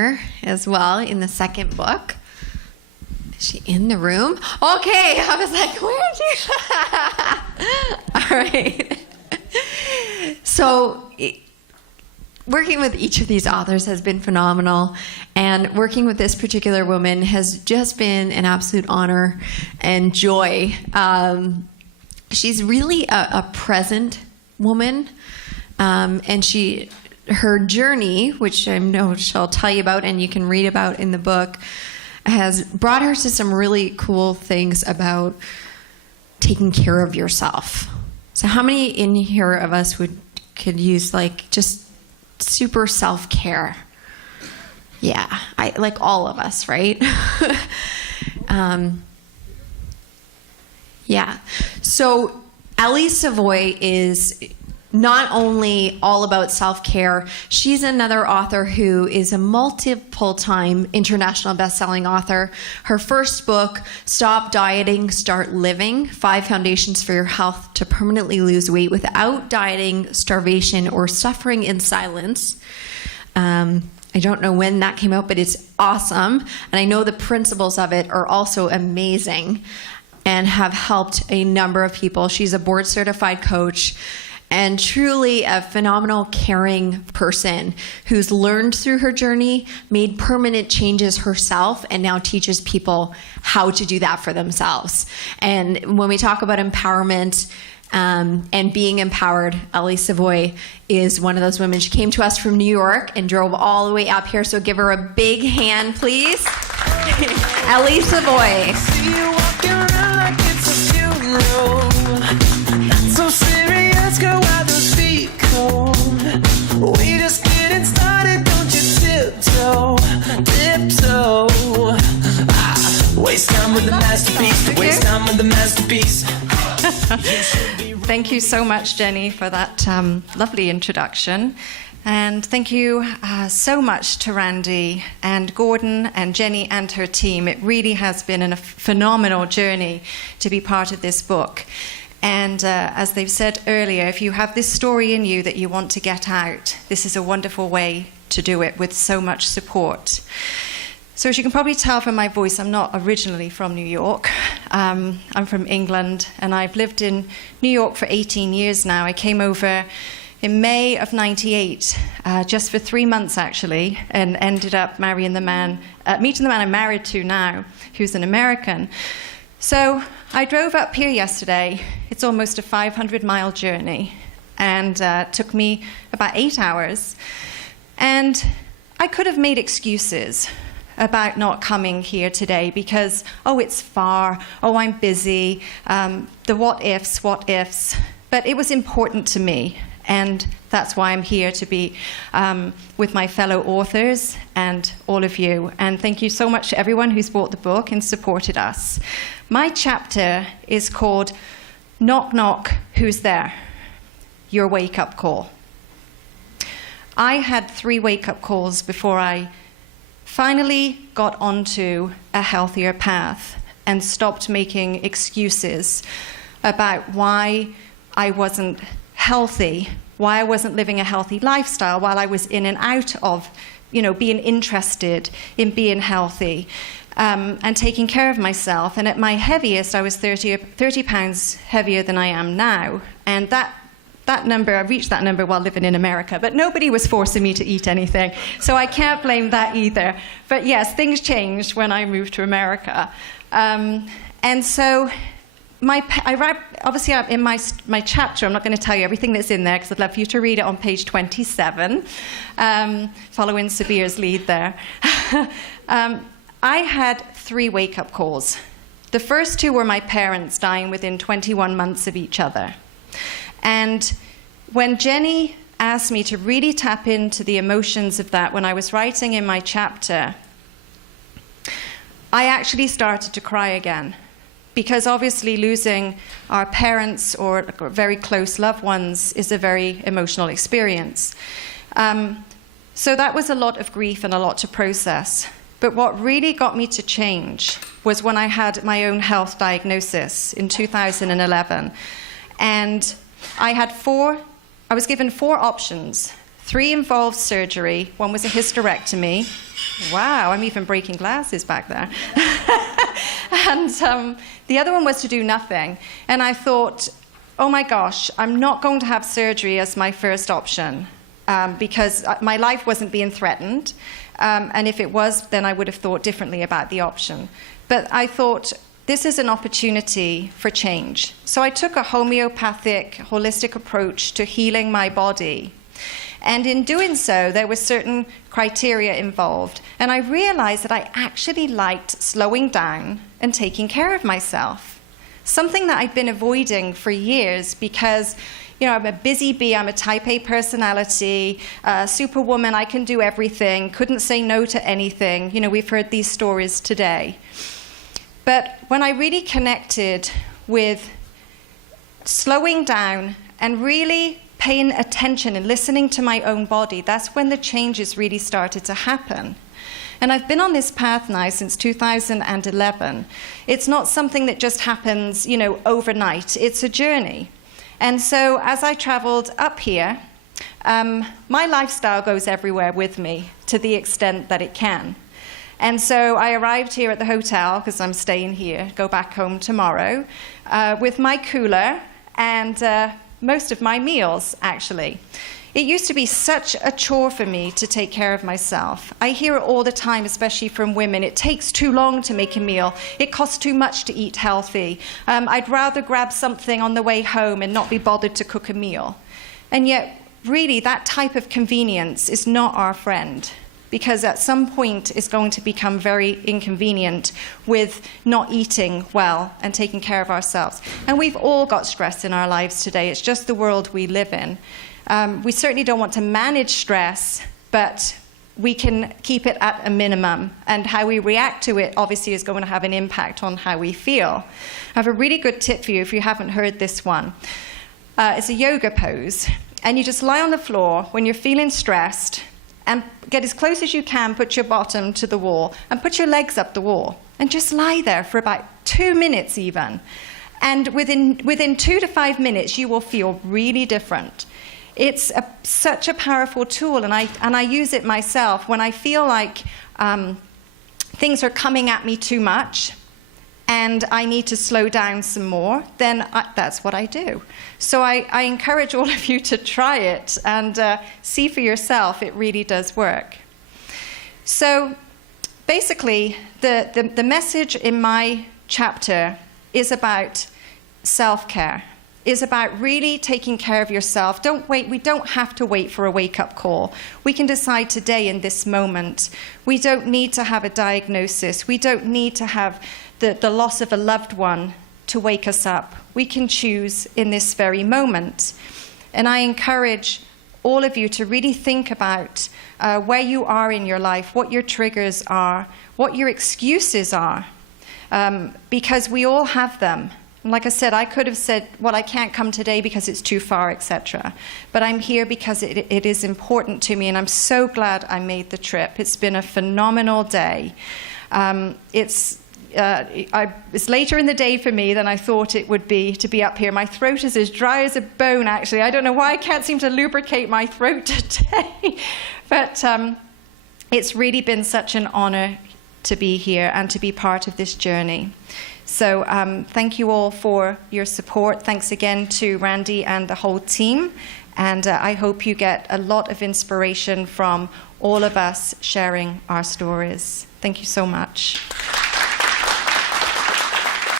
as well in the second book. Is she in the room? Okay, I was like, where is she? All right. So working with each of these authors has been phenomenal, and working with this particular woman has just been an absolute honor and joy. She's really a present woman, and her journey, which I know she'll tell you about and you can read about in the book, has brought her to some really cool things about taking care of yourself. So how many in here of us could use like just super self-care? Yeah, like all of us, right? Yeah. So Ellie Savoy is not only all about self-care, she's another author who is a multiple-time international best-selling author. Her first book, Stop Dieting, Start Living, 5 Foundations for Your Health to Permanently Lose Weight Without Dieting, Starvation, or Suffering in Silence. I don't know when that came out, but it's awesome. And I know the principles of it are also amazing and have helped a number of people. She's a board-certified coach and truly a phenomenal, caring person who's learned through her journey, made permanent changes herself, and now teaches people how to do that for themselves. And when we talk about empowerment and being empowered, Ellie Savoy is one of those women. She came to us from New York and drove all the way up here, so give her a big hand, please. Ellie Savoy. See you walking around like it's a funeral. So serious, girl, why those feet cold? We just getting started, don't you tiptoe. Waste time with the masterpiece, waste time with the masterpiece. Thank you so much, Jenny, for that lovely introduction. And thank you so much to Randy and Gordon and Jenny and her team. It really has been a phenomenal journey to be part of this book. And as they've said earlier, if you have this story in you that you want to get out, this is a wonderful way to do it with so much support. So as you can probably tell from my voice, I'm not originally from New York. I'm from England, and I've lived in New York for 18 years now. I came over in May of '98, just for 3 months actually, and ended up meeting the man I'm married to now, who's an American. So I drove up here yesterday. It's almost a 500-mile journey, and took me about 8 hours. And I could have made excuses about not coming here today because, oh, it's far, oh, I'm busy, the what ifs. But it was important to me, and that's why I'm here to be with my fellow authors and all of you. And thank you so much to everyone who's bought the book and supported us. My chapter is called Knock Knock, Who's There? Your Wake-Up Call. I had 3 wake-up calls before I finally got onto a healthier path and stopped making excuses about why I wasn't healthy, why I wasn't living a healthy lifestyle while I was in and out of, being interested in being healthy and taking care of myself. And at my heaviest, I was 30 pounds heavier than I am now. And that number, I reached that number while living in America, but nobody was forcing me to eat anything, so I can't blame that either. But yes, things changed when I moved to America. And so obviously in my chapter, I'm not going to tell you everything that's in there because I'd love for you to read it on page 27, following Sabir's lead there. I had 3 wake-up calls. The first 2 were my parents dying within 21 months of each other. And when Jenny asked me to really tap into the emotions of that when I was writing in my chapter, I actually started to cry again. Because obviously losing our parents or very close loved ones is a very emotional experience. So that was a lot of grief and a lot to process. But what really got me to change was when I had my own health diagnosis in 2011. And I was given 4 options, 3 involved surgery. 1 was a hysterectomy. Wow, I'm even breaking glasses back there. And the other one was to do nothing. And I thought, oh my gosh, I'm not going to have surgery as my first option because my life wasn't being threatened. And if it was, then I would have thought differently about the option. But I thought, this is an opportunity for change. So I took a homeopathic, holistic approach to healing my body. And in doing so, there were certain criteria involved. And I realized that I actually liked slowing down and taking care of myself. Something that I'd been avoiding for years because, you know, I'm a busy bee, I'm a type A personality, superwoman, I can do everything, couldn't say no to anything. You know, we've heard these stories today. But when I really connected with slowing down and really paying attention and listening to my own body, that's when the changes really started to happen. And I've been on this path now since 2011. It's not something that just happens, you know, overnight. It's a journey. And so as I traveled up here, my lifestyle goes everywhere with me to the extent that it can. And so I arrived here at the hotel, because I'm staying here, go back home tomorrow, with my cooler and most of my meals, actually. It used to be such a chore for me to take care of myself. I hear it all the time, especially from women. It takes too long to make a meal. It costs too much to eat healthy. I'd rather grab something on the way home and not be bothered to cook a meal. And yet, really, that type of convenience is not our friend, because at some point it's going to become very inconvenient with not eating well and taking care of ourselves. And we've all got stress in our lives today. It's just the world we live in. We certainly don't want to manage stress, but we can keep it at a minimum. And how we react to it obviously is going to have an impact on how we feel. I have a really good tip for you if you haven't heard this one. It's a yoga pose. And you just lie on the floor when you're feeling stressed and get as close as you can, put your bottom to the wall, and put your legs up the wall. And just lie there for about 2 minutes even. And within 2 to 5 minutes, you will feel really different. It's such a powerful tool, and I use it myself when I feel like things are coming at me too much and I need to slow down some more, then that's what I do. So I encourage all of you to try it and see for yourself. It really does work. So basically, the message in my chapter is about self-care. Is about really taking care of yourself. Don't wait. We don't have to wait for a wake-up call. We can decide today in this moment. We don't need to have a diagnosis. We don't need to have the loss of a loved one to wake us up. We can choose in this very moment. And I encourage all of you to really think about where you are in your life, what your triggers are, what your excuses are, because we all have them. Like I said, I could have said, well, I can't come today because it's too far, etc. But I'm here because it is important to me, and I'm so glad I made the trip. It's been a phenomenal day. It's later in the day for me than I thought it would be to be up here. My throat is as dry as a bone, actually. I don't know why I can't seem to lubricate my throat today. But it's really been such an honor to be here and to be part of this journey. So thank you all for your support. Thanks again to Randy and the whole team. And I hope you get a lot of inspiration from all of us sharing our stories. Thank you so much.